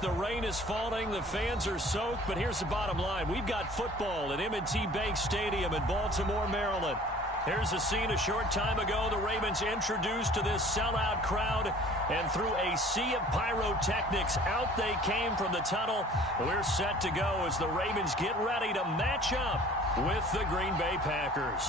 The rain is falling. The fans are soaked. But here's the bottom line. We've got football at M&T Bank Stadium in Baltimore, Maryland. Here's a scene a short time ago. The Ravens introduced to this sellout crowd. And through a sea of pyrotechnics, out they came from the tunnel. We're set to go as the Ravens get ready to match up with the Green Bay Packers.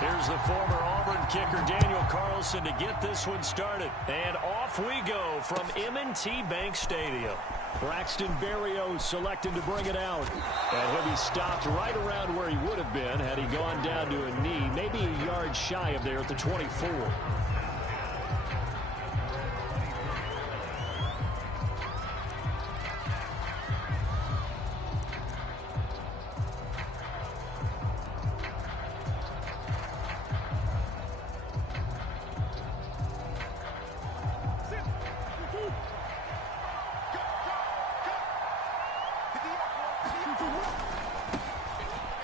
Here's the former Auburn kicker, Daniel Carlson, to get this one started. And off we go from M&T Bank Stadium. Braxton Berrios selected to bring it out. And he'll be stopped right around where he would have been had he gone down to a knee, maybe a yard shy of there at the 24.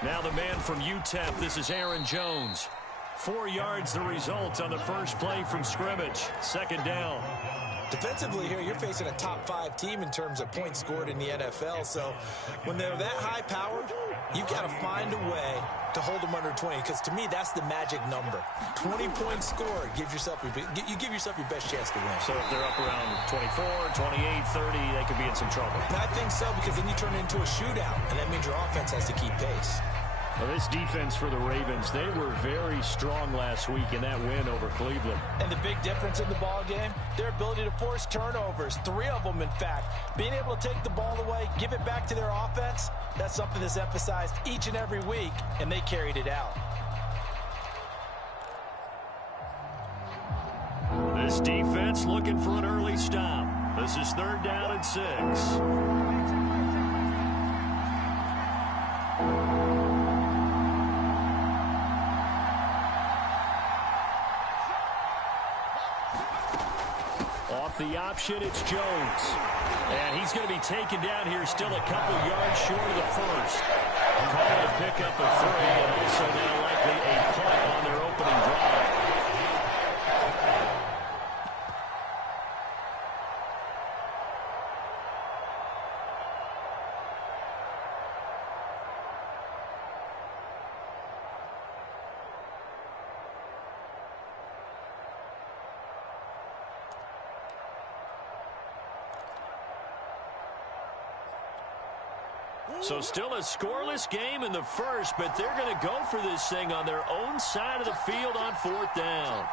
Now the man from UTEP, this is Aaron Jones. 4 yards the result on the first play from scrimmage. Second down. Defensively here, you're facing a top 5 team in terms of points scored in the NFL. So when they're that high-powered, you've got to find a way to hold them under 20. Because to me, that's the magic number. 20 points scored. You give yourself your best chance to win. So if they're up around 24, 28, 30, they could be in some trouble. And I think so, because then you turn it into a shootout. And that means your offense has to keep pace. Well, this defense for the Ravens, they were very strong last week in that win over Cleveland. And the big difference in the ball game, their ability to force turnovers, 3 of them, in fact. Being able to take the ball away, give it back to their offense, that's something that's emphasized each and every week, and they carried it out. This defense looking for an early stop. This is 3rd down and 6. Off the option, it's Jones. And he's going to be taken down here still a couple yards short of the first. Call to pick up a 3, and also now likely a punt on their opening drive. So still a scoreless game in the first, but they're going to go for this thing on their own side of the field on 4th down.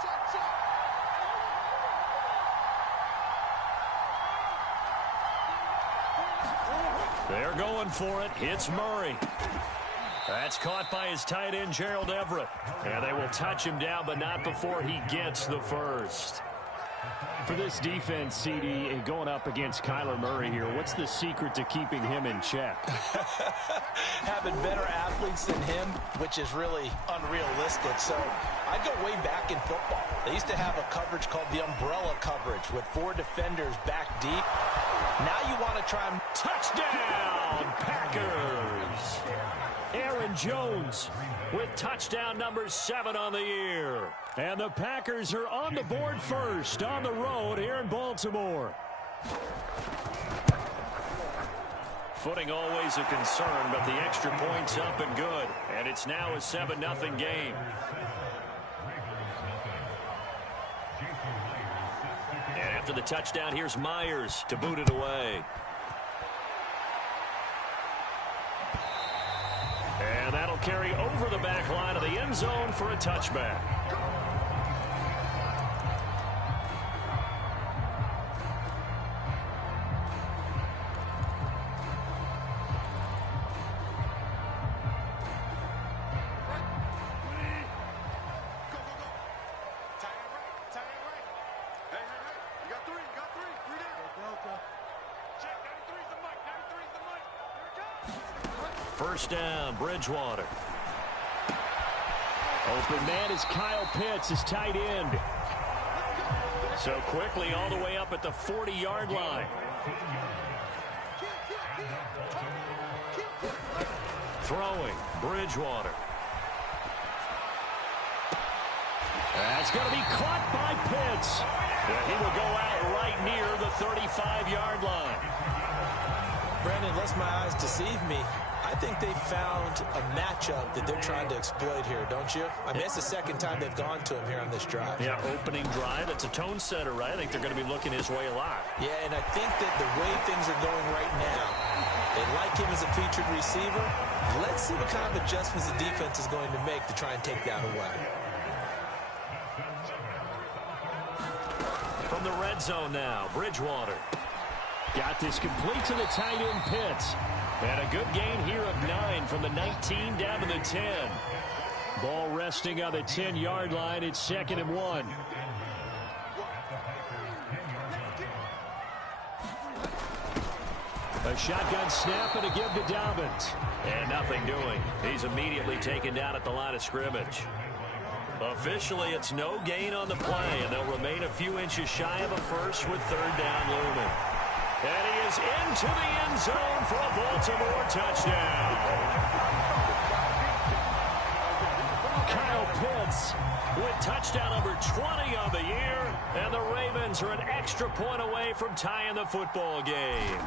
They're going for it. It's Murray. That's caught by his tight end, Gerald Everett. And they will touch him down, but not before he gets the first. For this defense, CD, and going up against Kyler Murray here, what's the secret to keeping him in check? Having better athletes than him, which is really unrealistic. So I go way back in football. They used to have a coverage called the umbrella coverage with 4 defenders back deep. Now you want to try and... Touchdown, Packers! Aaron Jones with touchdown number 7 on the year. And the Packers are on the board first on the road here in Baltimore. Footing always a concern, but the extra point's up and good. And it's now a 7-0 game. And after the touchdown, here's Myers to boot it away. And that'll carry over the back line of the end zone for a touchback. First down, Bridgewater. Open man is Kyle Pitts, his tight end. So quickly all the way up at the 40-yard line. Throwing, Bridgewater. That's going to be caught by Pitts. He will go out right near the 35-yard line. Brandon, unless my eyes deceive me, I think they found a matchup that they're trying to exploit here, don't you? I mean, it's the second time they've gone to him here on this drive. Yeah, opening drive. It's a tone setter, right? I think they're going to be looking his way a lot. Yeah, and I think that the way things are going right now, they like him as a featured receiver. Let's see what kind of adjustments the defense is going to make to try and take that away. From the red zone now, Bridgewater. Got this complete to the tight end Pitts. And a good gain here of 9 from the 19 down to the 10. Ball resting on the 10-yard line. It's 2nd and 1. A shotgun snap and a give to Dobbins. And nothing doing. He's immediately taken down at the line of scrimmage. Officially, it's no gain on the play, and they'll remain a few inches shy of a first with 3rd down looming. And he is into the end zone for a Baltimore touchdown. Kyle Pitts with touchdown number 20 on the year, and the Ravens are an extra point away from tying the football game.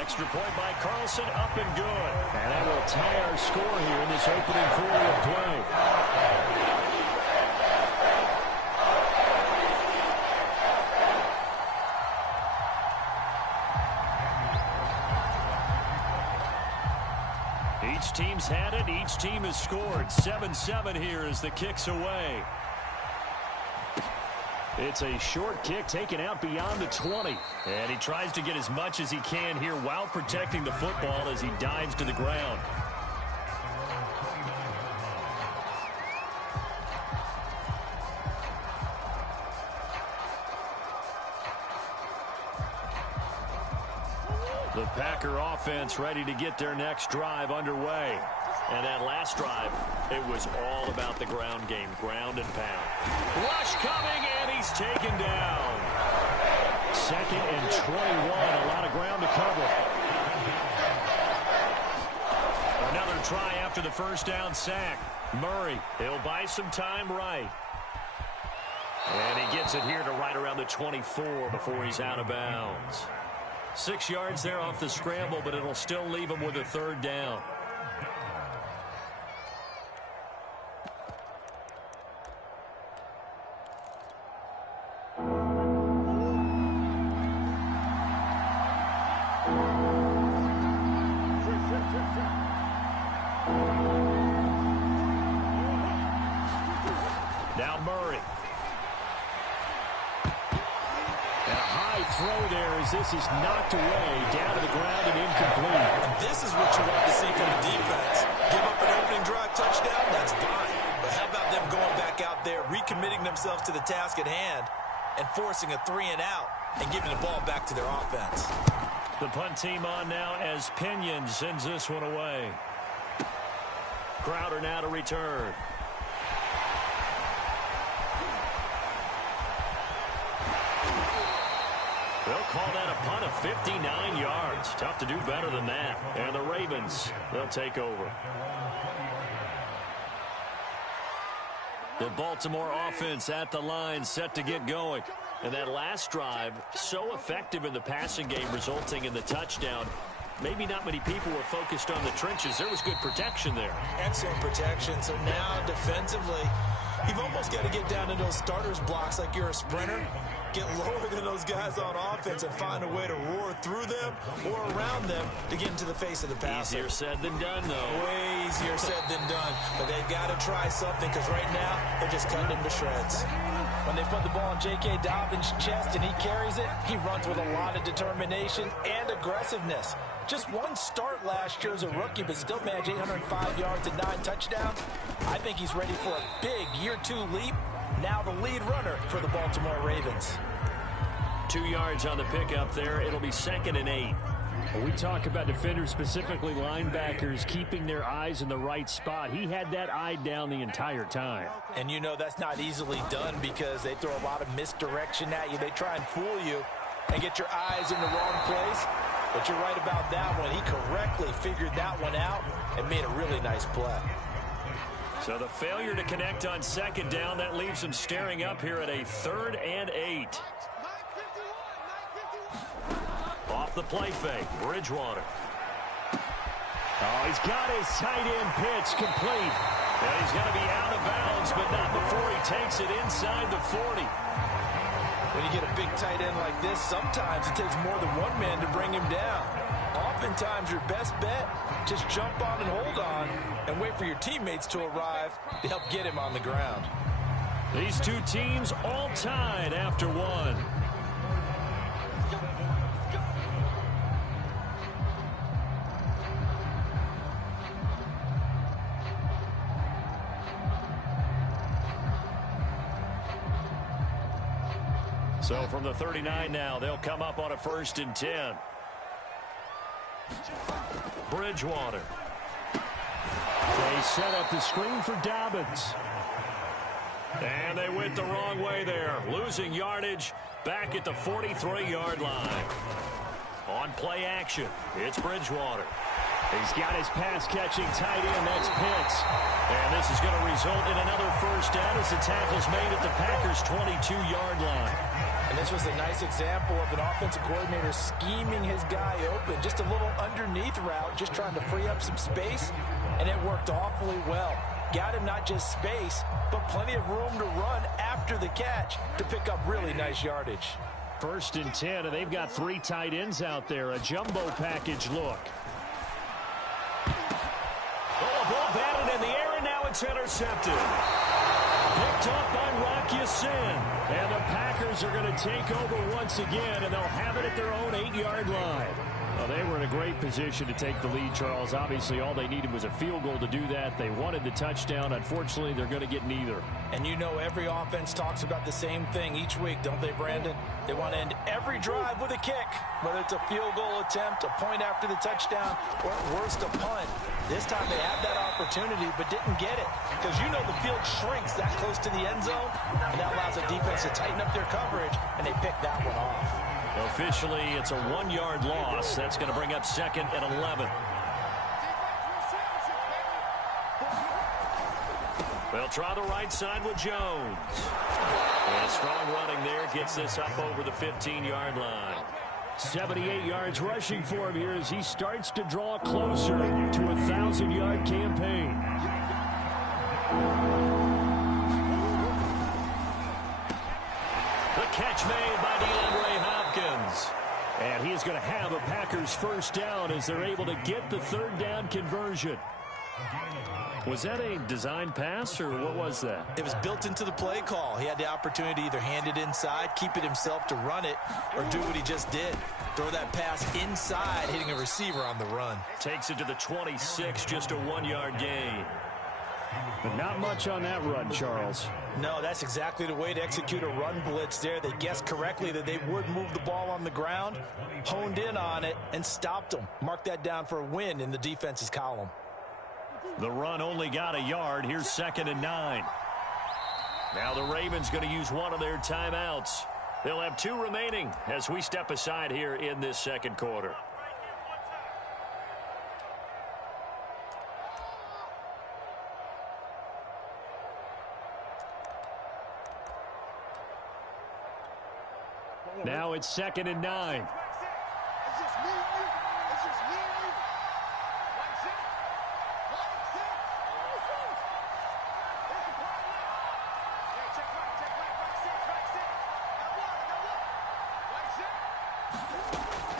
Extra point by Carlson, up and good. And that will tie our score here in this opening quarter of play. Each team's had it. Each team has scored. 7-7 here as the kick's away. It's a short kick taken out beyond the 20. And he tries to get as much as he can here while protecting the football as he dives to the ground. The Packer offense ready to get their next drive underway. And that last drive, it was all about the ground game, ground and pound. Rush coming, and he's taken down. 2nd and 21, a lot of ground to cover. Another try after the first down sack. Murray, he'll buy some time right. And he gets it here to right around the 24 before he's out of bounds. 6 yards there off the scramble, but it'll still leave him with a 3rd down. Now Murray. And a high throw there as this is knocked away, down to the ground and incomplete. And this is what you want to see from the defense. Give up an opening drive touchdown, that's fine. But how about them going back out there, recommitting themselves to the task at hand, and forcing a 3-and-out and giving the ball back to their offense. The punt team on now as Pinion sends this one away. Crowder now to return. They'll call that a punt of 59 yards. Tough to do better than that. And the Ravens, they'll take over. The Baltimore offense at the line, set to get going. And that last drive, so effective in the passing game, resulting in the touchdown. Maybe not many people were focused on the trenches. There was good protection there. Excellent protection. So now defensively, you've almost got to get down in those starters blocks like you're a sprinter. Get lower than those guys on offense and find a way to roar through them or around them to get into the face of the passer. Easier said than done, though. Way easier said than done. But they've got to try something because right now they're just cutting him to shreds. When they put the ball in J.K. Dobbins' chest and he carries it, he runs with a lot of determination and aggressiveness. Just one start last year as a rookie, but still managed 805 yards and 9 touchdowns. I think he's ready for a big year 2 leap. Now the lead runner for the Baltimore Ravens. 2 yards on the pickup there. It'll be 2nd and 8. We talk about defenders, specifically linebackers, keeping their eyes in the right spot. He had that eye down the entire time. And you know that's not easily done because they throw a lot of misdirection at you. They try and fool you and get your eyes in the wrong place. But you're right about that one. He correctly figured that one out and made a really nice play. So the failure to connect on second down, that leaves him staring up here at a 3rd and 8. Off the play fake, Bridgewater. Oh, he's got his tight end pitch complete. And he's going to be out of bounds, but not before he takes it inside the 40. When you get a big tight end like this, sometimes it takes more than one man to bring him down. Oftentimes, your best bet, just jump on and hold on and wait for your teammates to arrive to help get him on the ground. These two teams all tied after one. So from the 39 now, they'll come up on a 1st and 10. Bridgewater. They set up the screen for Dobbins. And they went the wrong way there. Losing yardage back at the 43-yard line. On play action, it's Bridgewater. He's got his pass-catching tight end. That's Pitts. And this is going to result in another 1st down as the tackle's made at the Packers' 22-yard line. And this was a nice example of an offensive coordinator scheming his guy open. Just a little underneath route, just trying to free up some space, and it worked awfully well. Got him not just space, but plenty of room to run after the catch to pick up really nice yardage. 1st and 10, and they've got 3 tight ends out there. A jumbo package look. Oh, a ball batted in the air, and now it's intercepted. Picked up by Rock Ya-Sin. And the Packers are going to take over once again, and they'll have it at their own 8-yard line. Well, they were in a great position to take the lead, Charles. Obviously, all they needed was a field goal to do that. They wanted the touchdown. Unfortunately, they're going to get neither. And you know every offense talks about the same thing each week, don't they, Brandon? They want to end every drive with a kick, whether it's a field goal attempt, a point after the touchdown, or at worst, a punt. This time they had that opportunity but didn't get it because you know the field shrinks that close to the end zone, and that allows the defense to tighten up their coverage, and they picked that one off. Officially, it's a 1-yard loss. That's going to bring up 2nd and 11. They'll try the right side with Jones. And strong running there gets this up over the 15-yard line. 78 yards rushing for him here as he starts to draw closer to a 1,000-yard campaign. The catch made by DeAndre Hopkins. And he is going to have a Packers 1st down as they're able to get the 3rd down conversion. Was that a design pass, or what was that? It was built into the play call. He had the opportunity to either hand it inside, keep it himself to run it, or do what he just did. Throw that pass inside, hitting a receiver on the run. Takes it to the 26, just a 1-yard gain. But not much on that run, Charles. No, that's exactly the way to execute a run blitz there. They guessed correctly that they would move the ball on the ground, honed in on it, and stopped them. Mark that down for a win in the defense's column. The run only got a yard. Here's 2nd and 9. Now the Ravens going to use one of their timeouts. They'll have 2 remaining as we step aside here in this 2nd quarter. Now it's 2nd and 9.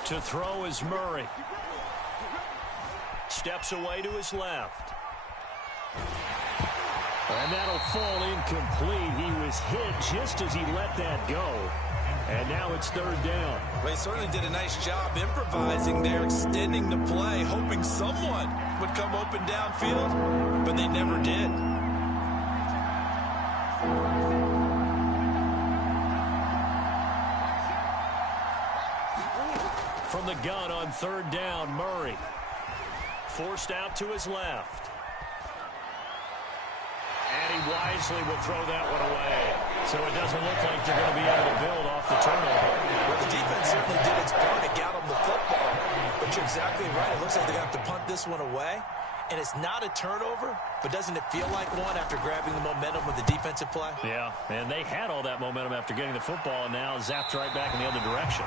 To throw is Murray. Steps away to his left. And that'll fall incomplete. He was hit just as he let that go. And now it's 3rd down. Well, he certainly did a nice job improvising there, extending the play, hoping someone would come open downfield, but they never did. From the gun on third down, Murray. Forced out to his left. And he wisely will throw that one away. So it doesn't look like they're going to be able to build off the turnover. Well, the defense certainly did its part to get them the football. But you're exactly right. It looks like they're going to have to punt this one away. And it's not a turnover, but doesn't it feel like one after grabbing the momentum with the defensive play? Yeah, and they had all that momentum after getting the football, and now zapped right back in the other direction.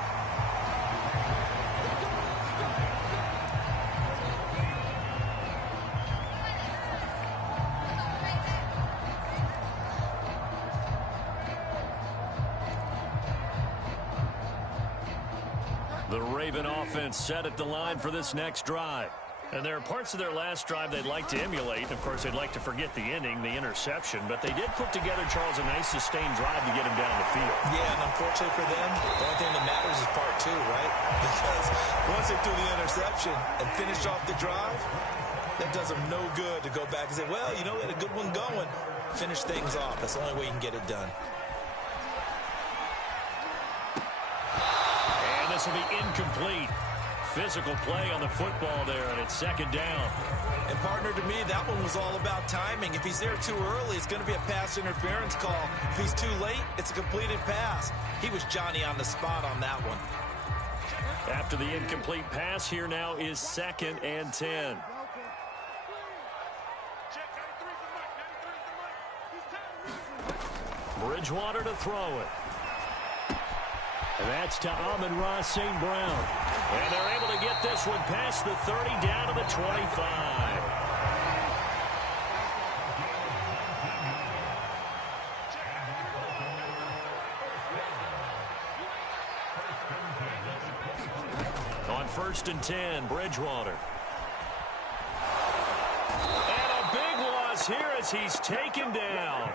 The Raven offense set at the line for this next drive. And there are parts of their last drive they'd like to emulate. Of course, they'd like to forget the inning, the interception. But they did put together, Charles, a nice sustained drive to get him down the field. Yeah, and unfortunately for them, the only thing that matters is part two, right? Because once they threw the interception and finished off the drive, that does them no good to go back and say, well, you know, we had a good one going. Finish things off. That's the only way you can get it done. And this will be incomplete. Physical play on the football there, and it's second down. And, partner, to me, that one was all about timing. If he's there too early, it's going to be a pass interference call. If he's too late, it's a completed pass. He was Johnny on the spot on that one. After the incomplete pass, here now is 2nd and 10. Bridgewater to throw it. And that's to Amon-Ra St. Brown. And they're able to get this one past the 30 down to the 25. On 1st and 10, Bridgewater. And a big loss here as he's taken down.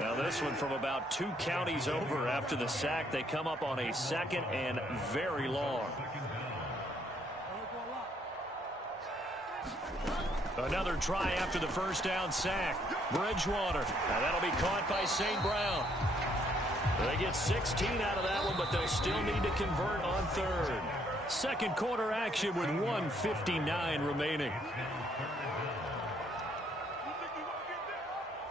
Now this one from about 2 counties over after the sack. They come up on a 2nd and very long. Another try after the first down sack. Bridgewater. Now that'll be caught by St. Brown. They get 16 out of that one, but they'll still need to convert on 3rd. Second quarter action with 1:59 remaining.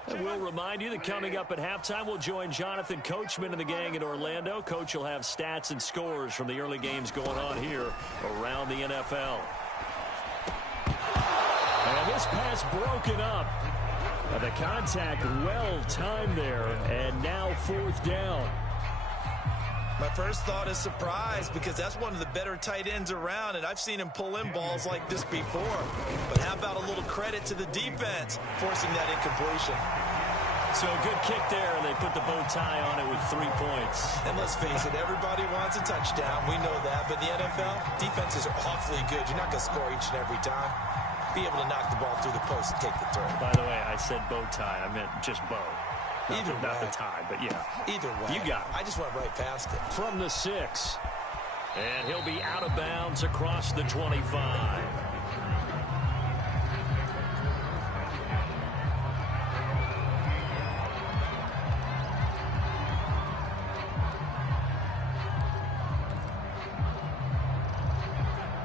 And we'll remind you that coming up at halftime, we'll join Jonathan Coachman and the gang in Orlando. Coach will have stats and scores from the early games going on here around the NFL. And this pass broken up. The contact well timed there, and now 4th down. My first thought is surprise, because that's one of the better tight ends around, and I've seen him pull in balls like this before. But how about a little credit to the defense forcing that incompletion? So a good kick there, and they put the bow tie on it with 3 points. And let's face it, everybody wants a touchdown. We know that. But in the NFL, defenses are awfully good. You're not going to score each and every time. Be able to knock the ball through the post and take the throw. By the way, I said bow tie. I meant just bow. Not the tie, but yeah. Either way. You got it. I just went right past it. From the 6. And he'll be out of bounds across the 25.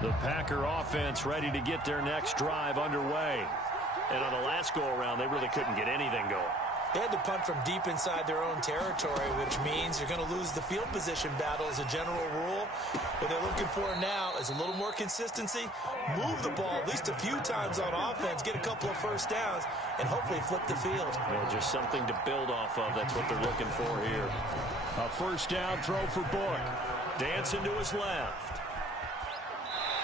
The Packer offense ready to get their next drive underway. And on the last go-around, they really couldn't get anything going. They had to punt from deep inside their own territory, which means you're going to lose the field position battle as a general rule. What they're looking for now is a little more consistency, move the ball at least a few times on offense, get a couple of first downs, and hopefully flip the field. Well, just something to build off of. That's what they're looking for here. A first down throw for Book. Dancing to his left.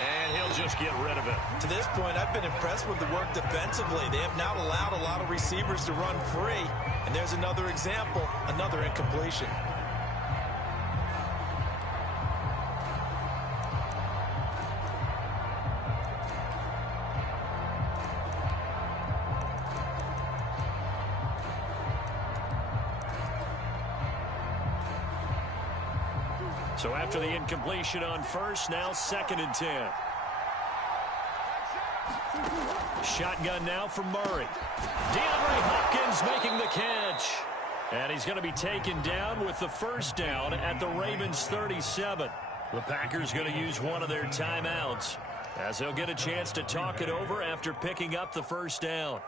And he'll just get rid of it. To this point, I've been impressed with the work defensively. They have not allowed a lot of receivers to run free. And there's another example, another incompletion. So after the incompletion on first, now 2nd and 10. Shotgun now from Murray. DeAndre Hopkins making the catch. And he's going to be taken down with the first down at the Ravens 37. The Packers going to use one of their timeouts as they'll get a chance to talk it over after picking up the first down.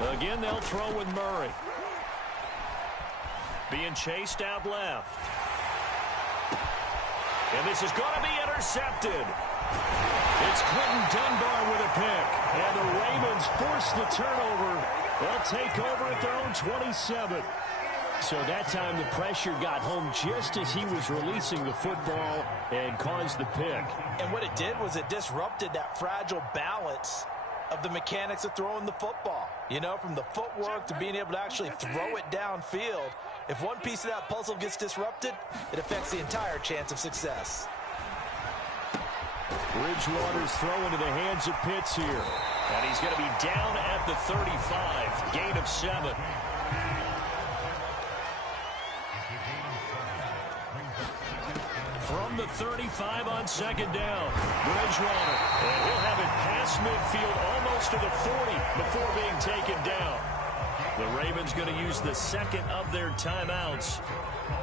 Again, they'll throw with Murray. Being chased out left. And this is going to be intercepted. It's Quentin Dunbar with a pick. And the Ravens force the turnover. They'll take over at their own 27. So that time the pressure got home just as he was releasing the football and caused the pick. And what it did was it disrupted that fragile balance of the mechanics of throwing the football. You know, from the footwork to being able to actually throw it downfield. If one piece of that puzzle gets disrupted, it affects the entire chance of success. Bridgewater's throw into the hands of Pitts here. And he's going to be down at the 35. Gain of 7. From the 35 on second down, Bridgewater. And he'll have it past midfield almost to the 40 before being taken down. The Ravens going to use the second of their timeouts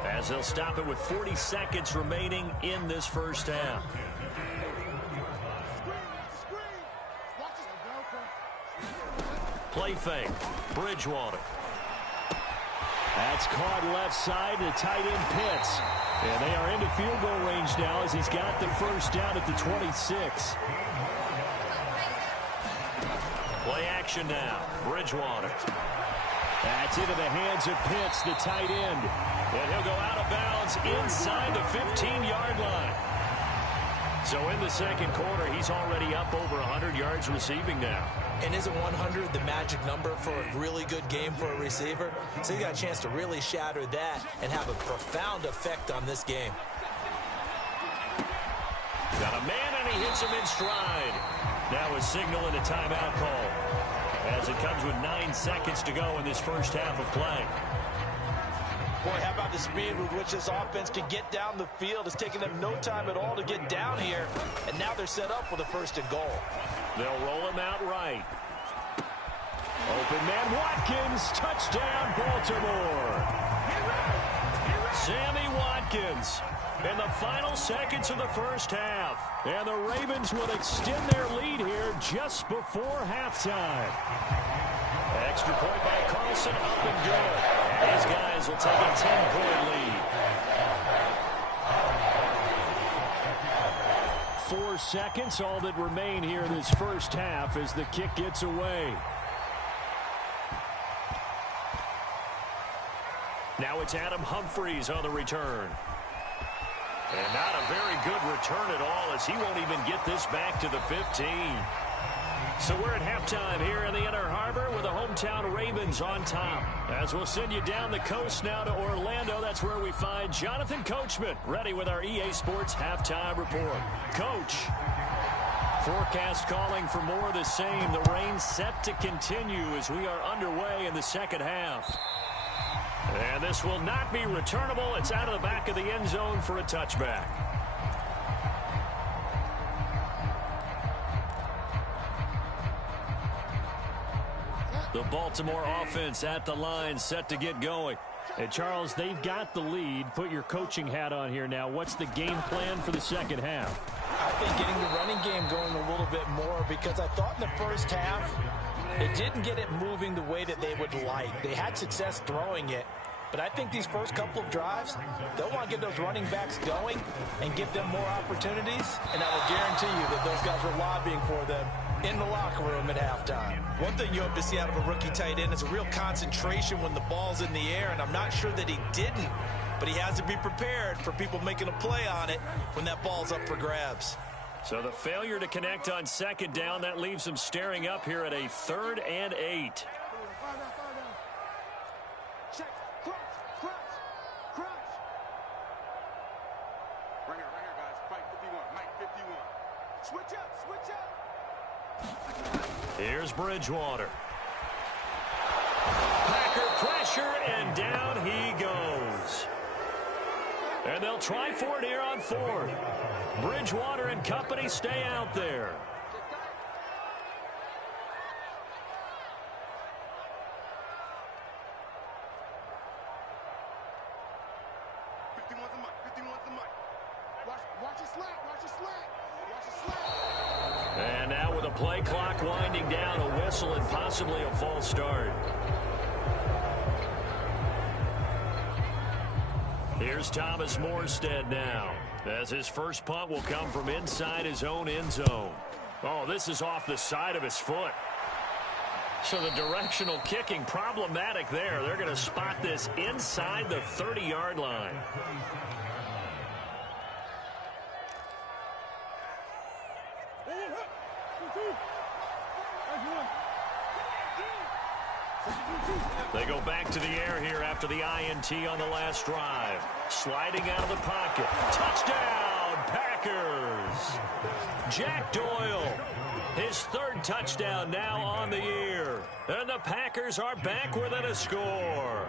as they'll stop it with 40 seconds remaining in this first half. Play fake. Bridgewater. That's caught left side to tight end Pitts. And they are into field goal range now as he's got the first down at the 26. Play action now. Bridgewater. That's into the hands of Pitts, the tight end. And he'll go out of bounds inside the 15-yard line. So in the second quarter, he's already up over 100 yards receiving now. And isn't 100 the magic number for a really good game for a receiver? So you got a chance to really shatter that and have a profound effect on this game. Got a man, and he hits him in stride. Now a signal and a timeout call as it comes with 9 seconds to go in this first half of play. Boy, how about the speed with which this offense can get down the field? It's taking them no time at all to get down here, and now they're set up with a first and goal. They'll roll him out right. Open man Watkins, touchdown Baltimore. Sammy Watkins in the final seconds of the first half. And the Ravens will extend their lead here just before halftime. Extra point by Carlson, up and good. These guys will take a 10-point lead. 4 seconds, all that remain here in this first half as the kick gets away. Now it's Adam Humphries on the return. And not a very good return at all as he won't even get this back to the 15. So we're at halftime here in the Inner Harbor with the hometown Ravens on top. As we'll send you down the coast now to Orlando, that's where we find Jonathan Coachman ready with our EA Sports halftime report. Coach, forecast calling for more of the same. The rain set to continue as we are underway in the second half. And this will not be returnable. It's out of the back of the end zone for a touchback. The Baltimore offense at the line set to get going. And Charles, they've got the lead. Put your coaching hat on here now. What's the game plan for the second half? I think getting the running game going a little bit more, because I thought in the first half they didn't get it moving the way that they would like. They had success throwing it. But I think these first couple of drives, they'll want to get those running backs going and give them more opportunities. And I will guarantee you that those guys were lobbying for them in the locker room at halftime. One thing you hope to see out of a rookie tight end is a real concentration when the ball's in the air, and I'm not sure that he didn't, but he has to be prepared for people making a play on it when that ball's up for grabs. So the failure to connect on second down, that leaves him staring up here at a 3rd and 8. Here's Bridgewater. Packer pressure, and down he goes. And they'll try for it here on fourth. Bridgewater and company stay out there. And now with a play clock winding down, a whistle and possibly a false start. Here's Thomas Morstead now, as his first punt will come from inside his own end zone. Oh, this is off the side of his foot. So the directional kicking problematic there. They're going to spot this inside the 30-yard line. They go back to the air here after the INT on the last drive. Sliding out of the pocket. Touchdown, Packers! Jack Doyle, his third touchdown now on the year. And the Packers are back within a score.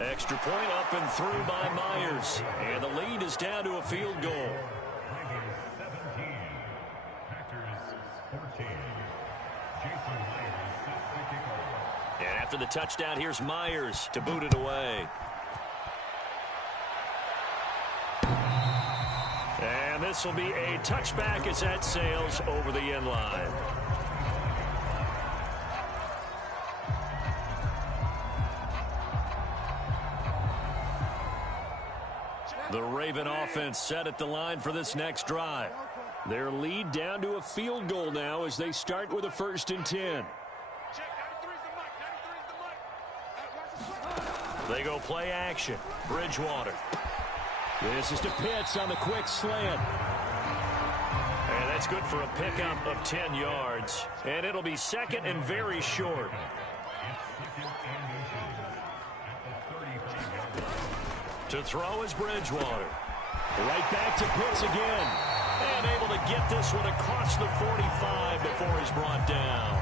Extra point up and through by Myers. And the lead is down to a field goal. And after the touchdown, here's Myers to boot it away. And this will be a touchback as that sails over the end line. The Raven offense set at the line for this next drive. Their lead down to a field goal now as they start with a 1st and 10. They go play action. Bridgewater. This is to Pitts on the quick slant. And that's good for a pickup of 10 yards. And it'll be 2nd and very short. To throw is Bridgewater. Right back to Pitts again. And able to get this one across the 45 before he's brought down.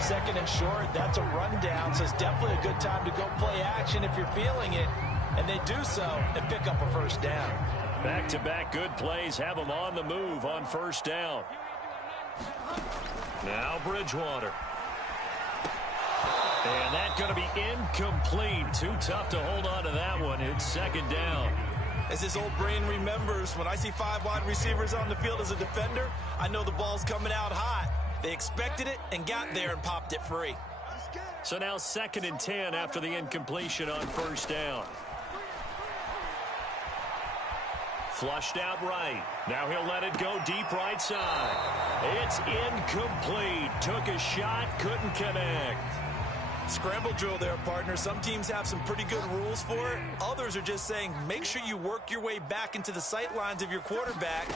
2nd and short, that's a rundown, so it's definitely a good time to go play action if you're feeling it. And they do so and pick up a 1st down. Back-to-back good plays have them on the move on 1st down. Now Bridgewater. And that's going to be incomplete. Too tough to hold on to that one. It's 2nd down. As his old brain remembers, when I see 5 wide receivers on the field as a defender, I know the ball's coming out hot. They expected it and got there and popped it free. So now 2nd and 10 after the incompletion on 1st down. Flushed out right. Now he'll let it go deep right side. It's incomplete. Took a shot, couldn't connect. Scramble drill there, partner. Some teams have some pretty good rules for it. Others are just saying make sure you work your way back into the sight lines of your quarterback,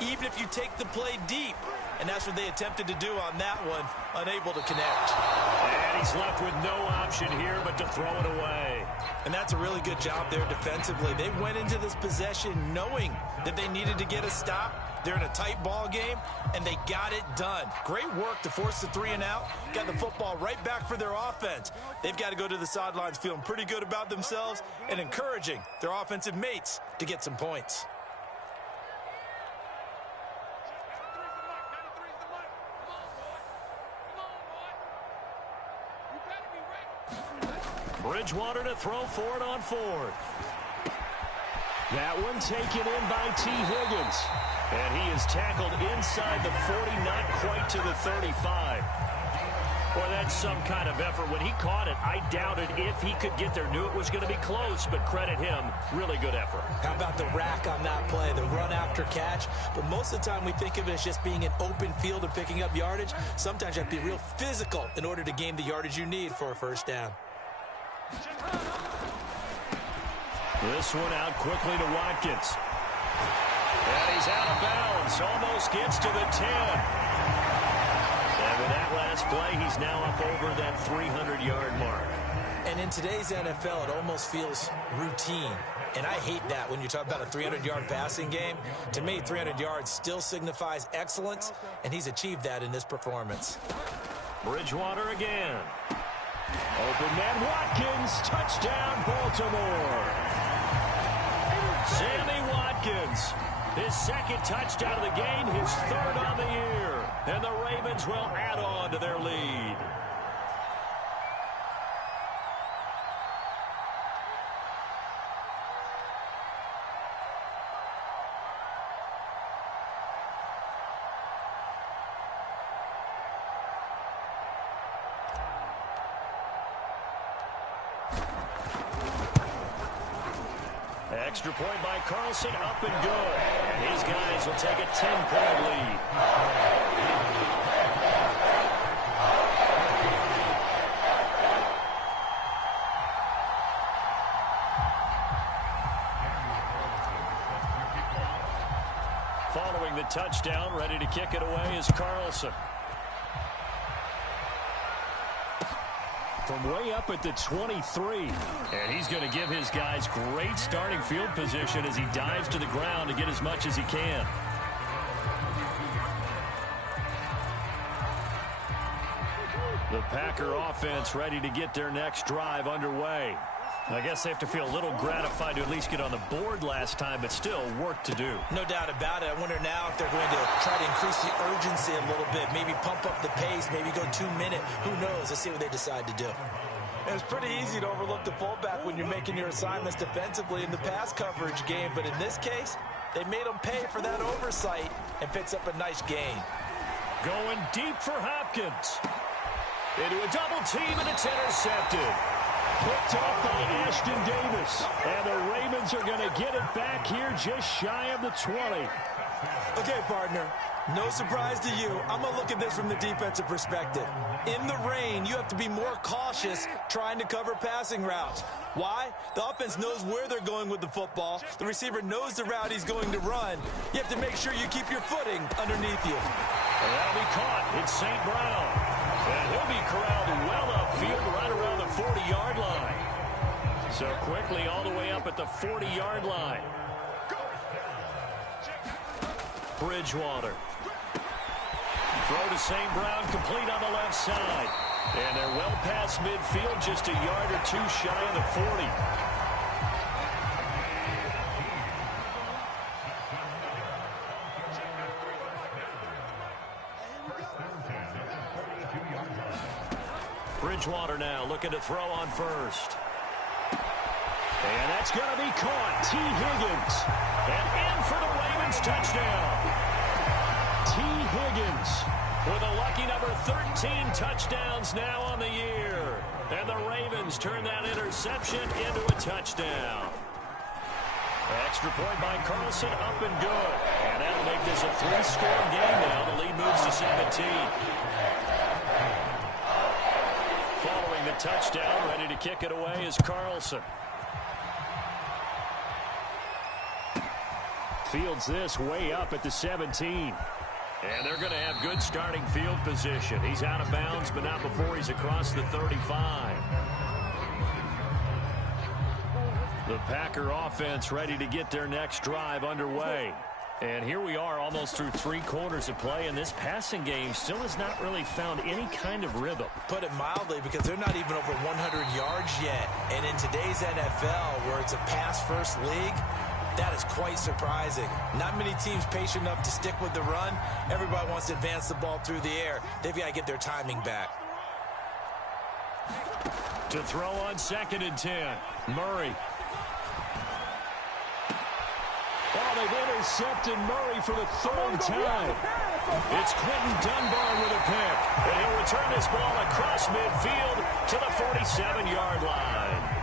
even if you take the play deep. And that's what they attempted to do on that one, unable to connect. And he's left with no option here but to throw it away. And that's a really good job there defensively. They went into this possession knowing that they needed to get a stop. They're in a tight ball game, and they got it done. Great work to force the 3 and out. Got the football right back for their offense. They've got to go to the sidelines feeling pretty good about themselves and encouraging their offensive mates to get some points. Bridgewater to throw for it on 4th. That one taken in by T. Higgins. And he is tackled inside the 40, not quite to the 35. Boy, that's some kind of effort. When he caught it, I doubted if he could get there. Knew it was going to be close, but credit him. Really good effort. How about the rack on that play, the run after catch? But most of the time we think of it as just being an open field and picking up yardage. Sometimes you have to be real physical in order to gain the yardage you need for a 1st down. This one out quickly to Watkins. And he's out of bounds. Almost gets to the 10. And with that last play, he's now up over that 300-yard mark. And in today's NFL, it almost feels routine. And I hate that when you talk about a 300-yard passing game. To me, 300 yards still signifies excellence, and he's achieved that in this performance. Bridgewater again. Open man Watkins. Touchdown, Baltimore. Sammy Watkins. His second touchdown of the game, his third on the year. And the Ravens will add on to their lead. Extra point by Carlson, up and good. These guys will take a 10-point lead. Following the touchdown, ready to kick it away is Carlson. From way up at the 23. And he's going to give his guys great starting field position as he dives to the ground to get as much as he can. The Packer offense ready to get their next drive underway. I guess they have to feel a little gratified to at least get on the board last time, but still work to do. No doubt about it. I wonder now if they're going to try to increase the urgency a little bit, maybe pump up the pace, maybe go 2 minute. Who knows? Let's see what they decide to do. It's pretty easy to overlook the fullback when you're making your assignments defensively in the pass coverage game, but in this case, they made him pay for that oversight and picks up a nice gain. Going deep for Hopkins. Into a double team, and it's intercepted. Picked off by Ashton Davis. And the Ravens are going to get it back here just shy of the 20. Okay, partner. No surprise to you. I'm going to look at this from the defensive perspective. In the rain, you have to be more cautious trying to cover passing routes. Why? The offense knows where they're going with the football. The receiver knows the route he's going to run. You have to make sure you keep your footing underneath you. And that'll be caught. It's St. Brown. And he'll be corralled well upfield right around the 40-yard line. So quickly all the way up at the 40-yard line. Bridgewater. Throw to St. Brown, complete on the left side. And they're well past midfield, just a yard or two shy of the 40. Bridgewater now looking to throw on first. And that's going to be caught. T. Higgins. And in for the Ravens touchdown. T. Higgins with a lucky number 13 touchdowns now on the year. And the Ravens turn that interception into a touchdown. Extra point by Carlson, up and good. And that'll make this a 3-score game now. The lead moves to 17. Following the touchdown, ready to kick it away is Carlson. Fields this way up at the 17. And they're going to have good starting field position. He's out of bounds, but not before he's across the 35. The Packer offense ready to get their next drive underway. And here we are almost through 3 quarters of play, and this passing game still has not really found any kind of rhythm. Put it mildly, because they're not even over 100 yards yet. And in today's NFL, where it's a pass-first league, that is quite surprising. Not many teams patient enough to stick with the run. Everybody wants to advance the ball through the air. They've got to get their timing back. To throw on 2nd and 10, Murray. Oh, they've intercepted Murray for the 3rd time. It's Quentin Dunbar with a pick. And he'll return this ball across midfield to the 47-yard line.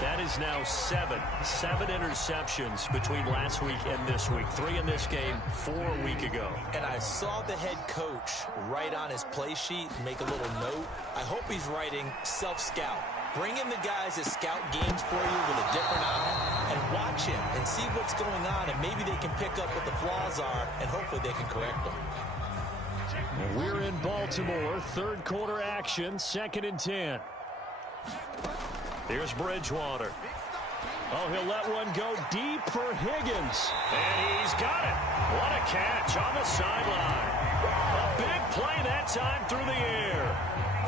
That is now 7 interceptions between last week and this week. 3 in this game, 4 a week ago. And I saw the head coach write on his play sheet, make a little note. I hope he's writing self-scout. Bring in the guys that scout games for you with a different eye and watch him and see what's going on, and maybe they can pick up what the flaws are, and hopefully they can correct them. We're in Baltimore, 3rd quarter action, 2nd and 10. Here's Bridgewater. Oh, he'll let one go deep for Higgins. And he's got it. What a catch on the sideline. A big play that time through the air.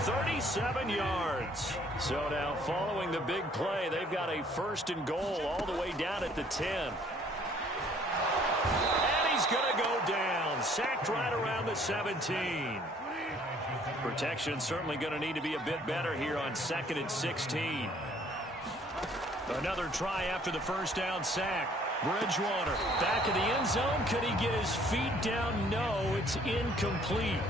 37 yards. So now following the big play, they've got a 1st and goal all the way down at the 10. And he's going to go down. Sacked right around the 17. Protection certainly going to need to be a bit better here on 2nd and 16. Another try after the first down sack. Bridgewater back in the end zone. Could he get his feet down? No, it's incomplete.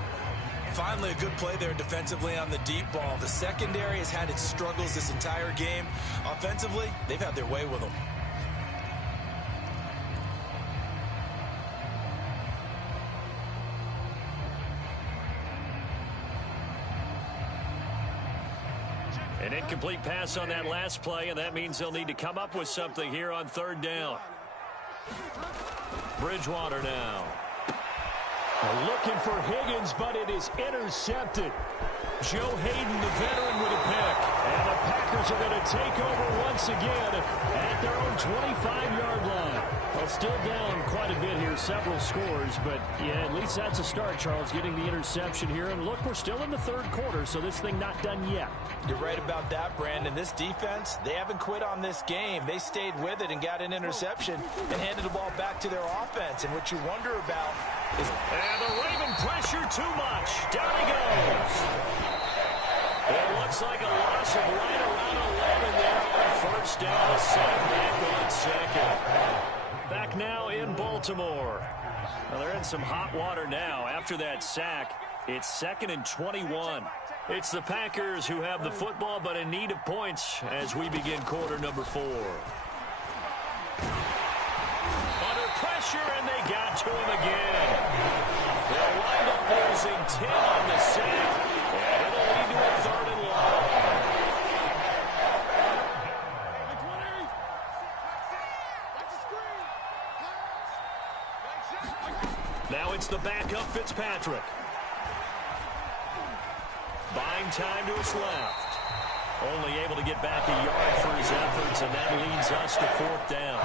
Finally, a good play there defensively on the deep ball. The secondary has had its struggles this entire game. Offensively, they've had their way with them. An incomplete pass on that last play, and that means they'll need to come up with something here on 3rd down. Bridgewater now. Looking for Higgins, but it is intercepted. Joe Hayden, the veteran, with a pick. And the Packers are going to take over once again at their own 25-yard line. Well, still down quite a bit here, several scores, but yeah, at least that's a start, Charles, getting the interception here. And look, we're still in the 3rd quarter, so this thing not done yet. You're right about that, Brandon. This defense, they haven't quit on this game. They stayed with it and got an interception and handed the ball back to their offense. And what you wonder about is... And the Raven pressure too much. Down he goes. It looks like a loss of right around 11 there on 1st down. Set back on 2nd. Back now in Baltimore. Well, they're in some hot water now. After that sack, it's 2nd and 21. It's the Packers who have the football, but in need of points as we begin quarter number 4. Under pressure, and they got to him again. They'll wind up losing 10 on the sack, and it'll lead to a 3rd and long. Now it's the backup Fitzpatrick. Buying time to his left. Only able to get back a yard for his efforts, and that leads us to 4th down.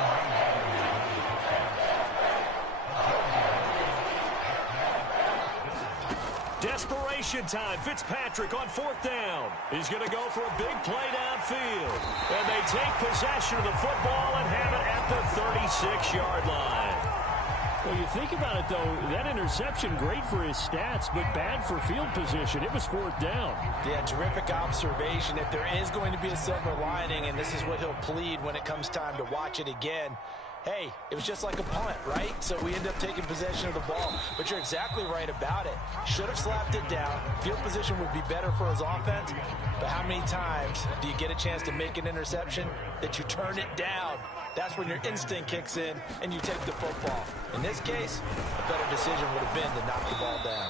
Desperation time. Fitzpatrick on 4th down. He's going to go for a big play downfield. And they take possession of the football and have it at the 36-yard line. Well, you think about it, though, that interception, great for his stats, but bad for field position. It was 4th down. Yeah, terrific observation. If there is going to be a silver lining, and this is what he'll plead when it comes time to watch it again, hey, it was just like a punt, right? So we end up taking possession of the ball. But you're exactly right about it. Should have slapped it down. Field position would be better for his offense. But how many times do you get a chance to make an interception that you turn it down? That's when your instinct kicks in and you take the football. In this case, a better decision would have been to knock the ball down.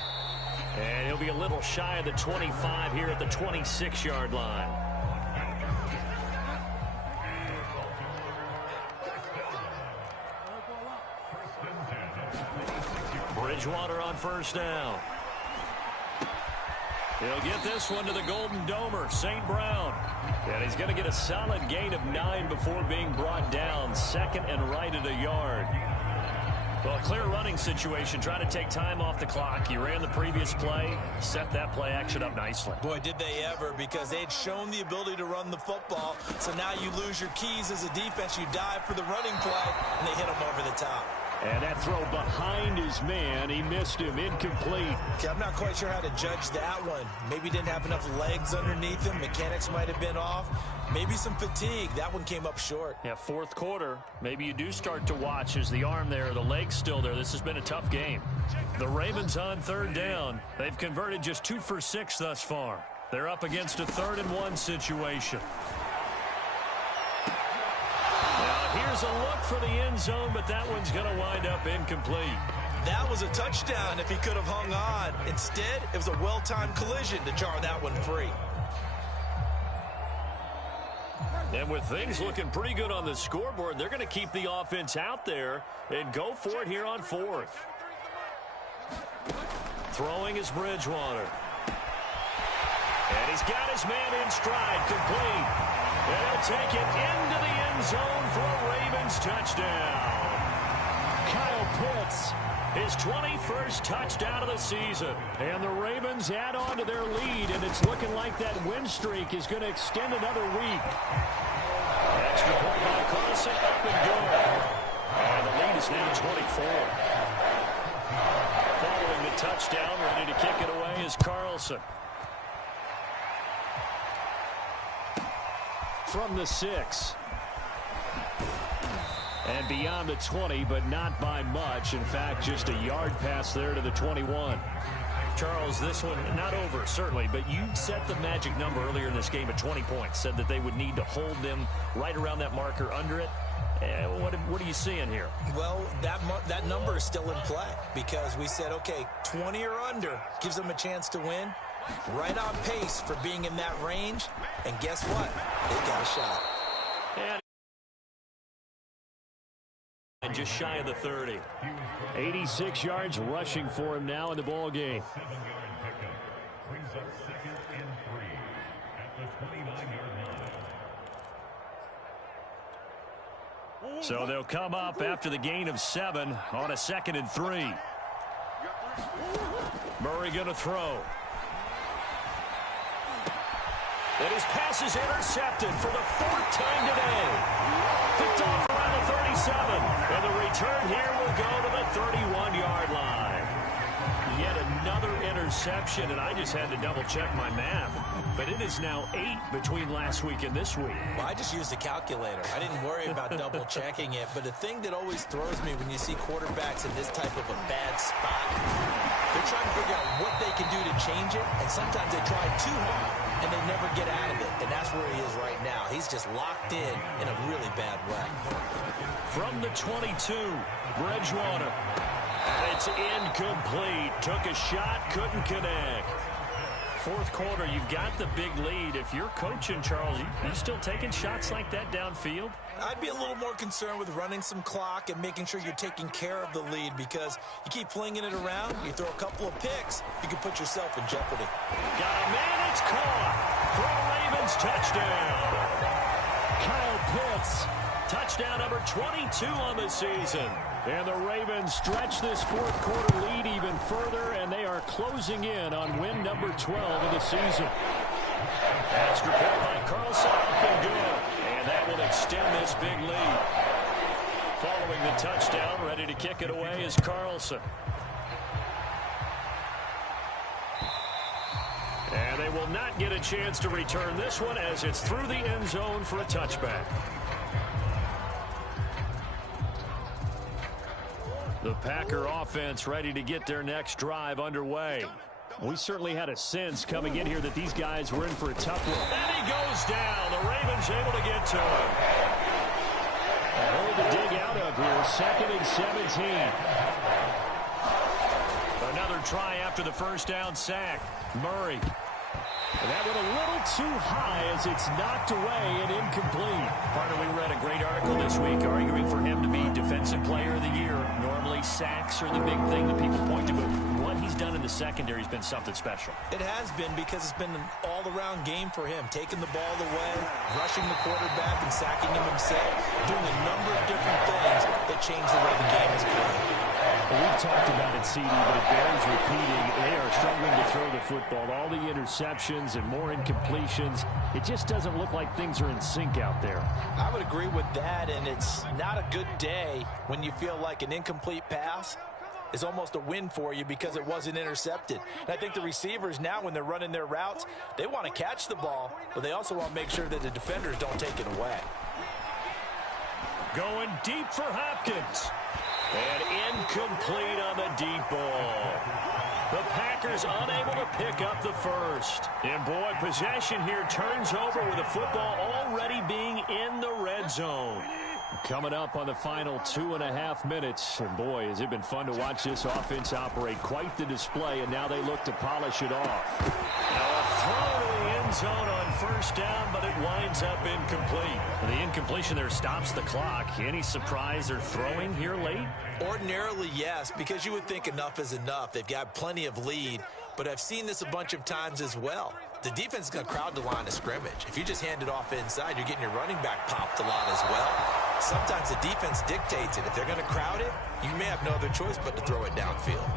And he'll be a little shy of the 25 here at the 26-yard line. Bridgewater on 1st down. He'll get this one to the Golden Domer, St. Brown. And he's going to get a solid gain of 9 before being brought down. 2nd and right at a yard. Well, a clear running situation. Trying to take time off the clock. He ran the previous play, set that play action up nicely. Boy, did they ever, because they had shown the ability to run the football. So now you lose your keys as a defense. You dive for the running play, and they hit him over the top. And that throw behind his man, he missed him, incomplete. Okay, I'm not quite sure how to judge that one. Maybe didn't have enough legs underneath him. Mechanics might have been off. Maybe some fatigue. That one came up short. Yeah, 4th quarter. Maybe you do start to watch as the arm there, the leg's still there. This has been a tough game. The Ravens on 3rd down. They've converted just 2 for 6 thus far. They're up against a 3rd and 1 situation. Here's a look for the end zone, but that one's going to wind up incomplete. That was a touchdown if he could have hung on. Instead, it was a well-timed collision to jar that one free. And with things looking pretty good on the scoreboard, they're going to keep the offense out there and go for it here on 4th. Throwing is Bridgewater. And he's got his man in stride, complete. And he'll take it into the end end zone for a Ravens touchdown. Kyle Pitts, his 21st touchdown of the season. And the Ravens add on to their lead, and it's looking like that win streak is going to extend another week. Extra point by Carlson, up and good. And the lead is now 24. Following the touchdown, ready to kick it away is Carlson. From the 6. And beyond the 20, but not by much. In fact, just a yard pass there to the 21. Charles, this one not over, certainly, but you set the magic number earlier in this game at 20 points. Said that they would need to hold them right around that marker under it. What are you seeing here? Well, that number is still in play because we said, okay, 20 or under gives them a chance to win. Right on pace for being in that range. And guess what? They got a shot. And just shy of the 30. 86 yards rushing for him now in the ball game. So they'll come up after the gain of 7 on a 2nd and 3. Murray going to throw. And his pass is intercepted for the 4th time today. Picked off around the 37. And the return here will go to the 31-yard line. Yet another interception, and I just had to double-check my math. But it is now 8 between last week and this week. Well, I just used a calculator. I didn't worry about double-checking it. But the thing that always throws me when you see quarterbacks in this type of a bad spot, they're trying to figure out what they can do to change it. And sometimes they try too hard, and they never get out of it. And that's where he is right now. He's just locked in a really bad way. From the 22, Bridgewater. And it's incomplete. Took a shot, couldn't connect. 4th quarter, you've got the big lead. If you're coaching, Charles, you still taking shots like that downfield? I'd be a little more concerned with running some clock and making sure you're taking care of the lead because you keep flinging it around, you throw a couple of picks, you can put yourself in jeopardy. Got a man, it's caught for a Ravens touchdown. Kyle Pitts. Touchdown number 22 on the season. And the Ravens stretch this 4th quarter lead even further, and they are closing in on win number 12 of the season. Extra point by Carlson, up and good. And that will extend this big lead. Following the touchdown, ready to kick it away is Carlson. And they will not get a chance to return this one as it's through the end zone for a touchback. The Packer offense ready to get their next drive underway. We certainly had a sense coming in here that these guys were in for a tough one. And he goes down. The Ravens able to get to him. A hole to dig out of here. 2nd and 17. Another try after the first down sack. Murray. And that went a little too high as it's knocked away and incomplete. Partner, we read a great article this week arguing for him to be Defensive Player of the Year. Normally, sacks are the big thing that people point to, but what he's done in the secondary has been something special. It has been because it's been an all-around game for him. Taking the ball away, rushing the quarterback, and sacking him himself. Doing a number of different things that change the way the game is played. Well, we've talked about it, CD, but it bears repeating. They are struggling to throw the football. All the interceptions and more incompletions. It just doesn't look like things are in sync out there. I would agree with that, and it's not a good day when you feel like an incomplete pass is almost a win for you because it wasn't intercepted. And I think the receivers now, when they're running their routes, they want to catch the ball, but they also want to make sure that the defenders don't take it away. Going deep for Hopkins. And incomplete on the deep ball. The Packers unable to pick up the first. And boy, possession here turns over with the football already being in the red zone. Coming up on the final 2.5 minutes. And boy, has it been fun to watch this offense operate. Quite the display, and now they look to polish it off. Now a throw to the end zone on first down, but it winds up incomplete. And the incompletion there stops the clock. Any surprise they're throwing here late? Ordinarily, yes, because you would think enough is enough. They've got plenty of lead, but I've seen this a bunch of times as well. the defense is going to crowd the line of scrimmage. If you just hand it off inside, you're getting your running back popped a lot as well. Sometimes the defense dictates it. If they're going to crowd it, you may have no other choice but to throw it downfield.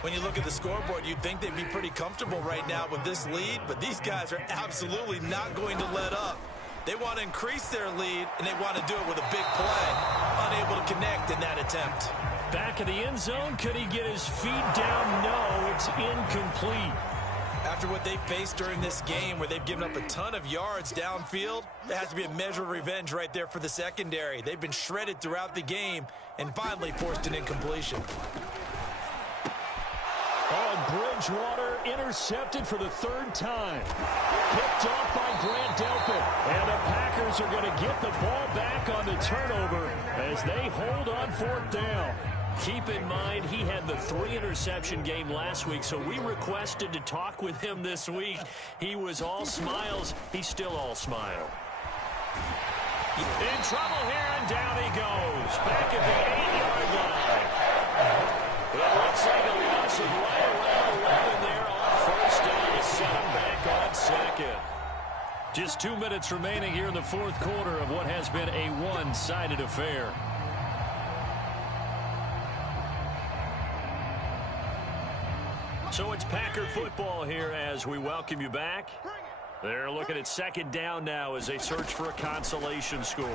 When you look at the scoreboard, you'd think they'd be pretty comfortable right now with this lead, but these guys are absolutely not going to let up. They want to increase their lead, and they want to do it with a big play. Unable to connect in that attempt. Back in the end zone, could he get his feet down? No, it's incomplete. After what they faced during this game where they've given up a ton of yards downfield, there has to be a measure of revenge right there for the secondary. They've been shredded throughout the game and finally forced an incompletion. Oh, Bridgewater intercepted for the third time. Picked off by Grant Delpit. And the Packers are going to get the ball back on the turnover as they hold on 4th down. Keep in mind, he had the 3-interception game last week, so we requested to talk with him this week. He was all smiles. He's still all smile. In trouble here, and down he goes. Back at the 8-yard line. It looks like a loss of right around 11 there on 1st down to set him back on 2nd. Just 2 minutes remaining here in the 4th quarter of what has been a one-sided affair. So it's Packer football here as we welcome you back. They're looking at 2nd down now as they search for a consolation score.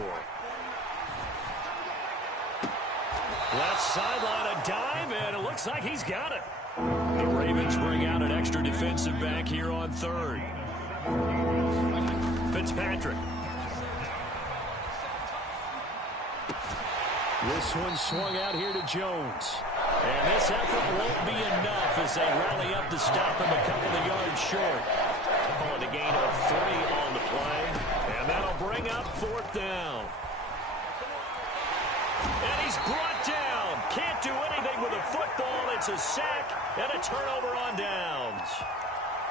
Left sideline, a dive, and it looks like he's got it. The Ravens bring out an extra defensive back here on 3rd. Fitzpatrick. This one swung out here to Jones. And this effort won't be enough as they rally up to stop him a couple of yards short. Calling a gain of 3 on the play. And that'll bring up 4th down. And he's brought down. Can't do anything with a football. It's a sack and a turnover on downs.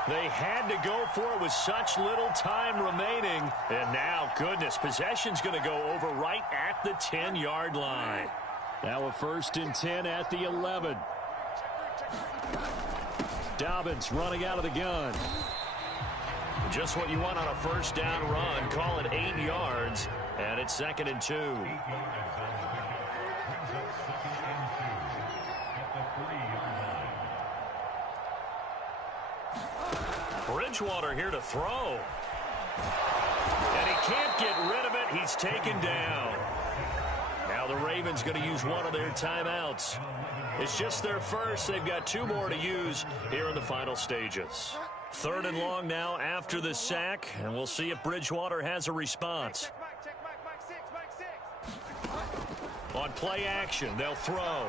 They had to go for it with such little time remaining. And now, goodness, possession's going to go over right at the 10-yard line. Now a 1st and 10 at the 11. Dobbins running out of the gun. Just what you want on a 1st down run. Call it 8 yards. And it's 2nd and 2. Bridgewater here to throw. And he can't get rid of it. He's taken down. Now the Ravens going to use one of their timeouts. It's just their first. They've got 2 more to use here in the final stages. 3rd and long now after the sack, and we'll see if Bridgewater has a response. On play action, they'll throw.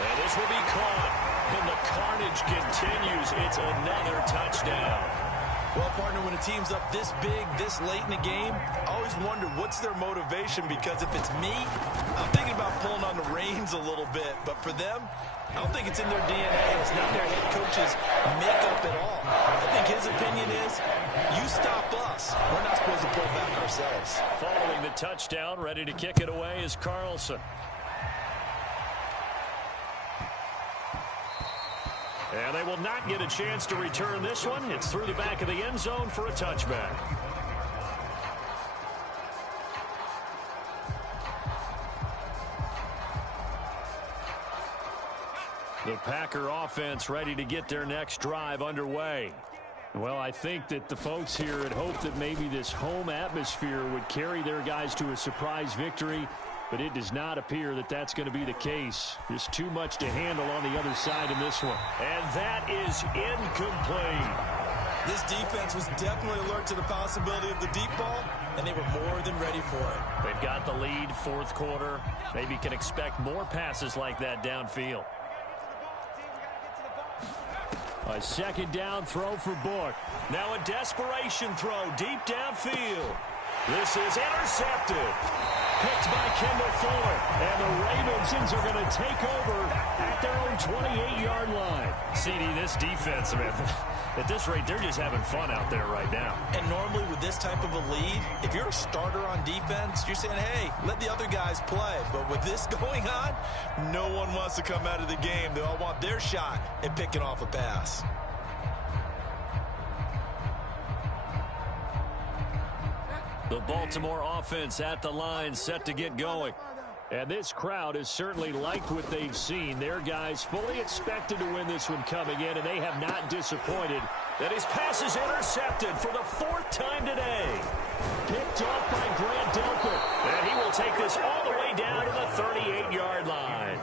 And this will be caught. And the carnage continues. It's another touchdown. Well, partner, when a team's up this big, this late in the game, I always wonder what's their motivation, because if it's me, I'm thinking about pulling on the reins a little bit. But for them, I don't think it's in their DNA. It's not their head coach's makeup at all. I think his opinion is, you stop us. We're not supposed to pull back ourselves. Following the touchdown, ready to kick it away is Carlson. And they will not get a chance to return this one. It's through the back of the end zone for a touchback. The Packer offense ready to get their next drive underway. Well, I think that the folks here had hoped that maybe this home atmosphere would carry their guys to a surprise victory, but it does not appear that that's going to be the case. There's too much to handle on the other side in this one. And that is incomplete. This defense was definitely alert to the possibility of the deep ball, and they were more than ready for it. They've got the lead, 4th quarter. Maybe can expect more passes like that downfield. A 2nd down throw for Book. Now a desperation throw deep downfield. This is intercepted. Picked by Kendall Fuller. And the Ravens are going to take over at their own 28-yard line. CD, this defense, man, at this rate, they're just having fun out there right now. And normally with this type of a lead, if you're a starter on defense, you're saying, hey, let the other guys play. But with this going on, no one wants to come out of the game. They all want their shot at picking off a pass. The Baltimore offense at the line, set to get going. And this crowd has certainly liked what they've seen. Their guys fully expected to win this one coming in, and they have not disappointed. And his pass is intercepted for the 4th time today. Picked off by Grant Delpit. And he will take this all the way down to the 38-yard line.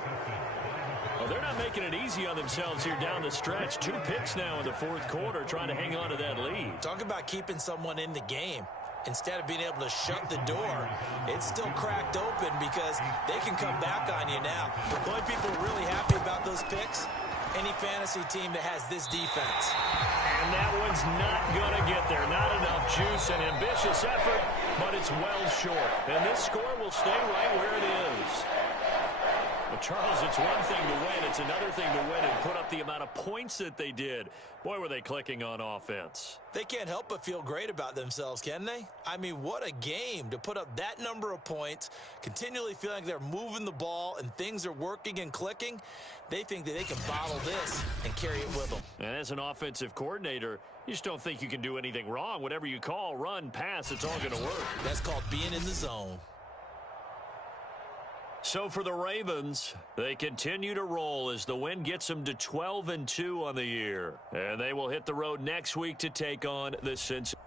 Well, they're not making it easy on themselves here down the stretch. 2 picks now in the 4th quarter, trying to hang on to that lead. Talk about keeping someone in the game. Instead of being able to shut the door, it's still cracked open because they can come back on you now. The only people really happy about those picks, any fantasy team that has this defense. And that one's not going to get there. Not enough juice and ambitious effort, but it's well short. And this score will stay right where it is. Well, Charles, it's one thing to win. It's another thing to win and put up the amount of points that they did. Boy, were they clicking on offense. They can't help but feel great about themselves, can they? I mean, what a game to put up that number of points, continually feeling like they're moving the ball and things are working and clicking. They think that they can bottle this and carry it with them. And as an offensive coordinator, you just don't think you can do anything wrong. Whatever you call, run, pass, it's all going to work. That's called being in the zone. So for the Ravens, they continue to roll as the win gets them to 12-2 on the year. And they will hit the road next week to take on the Cincinnati.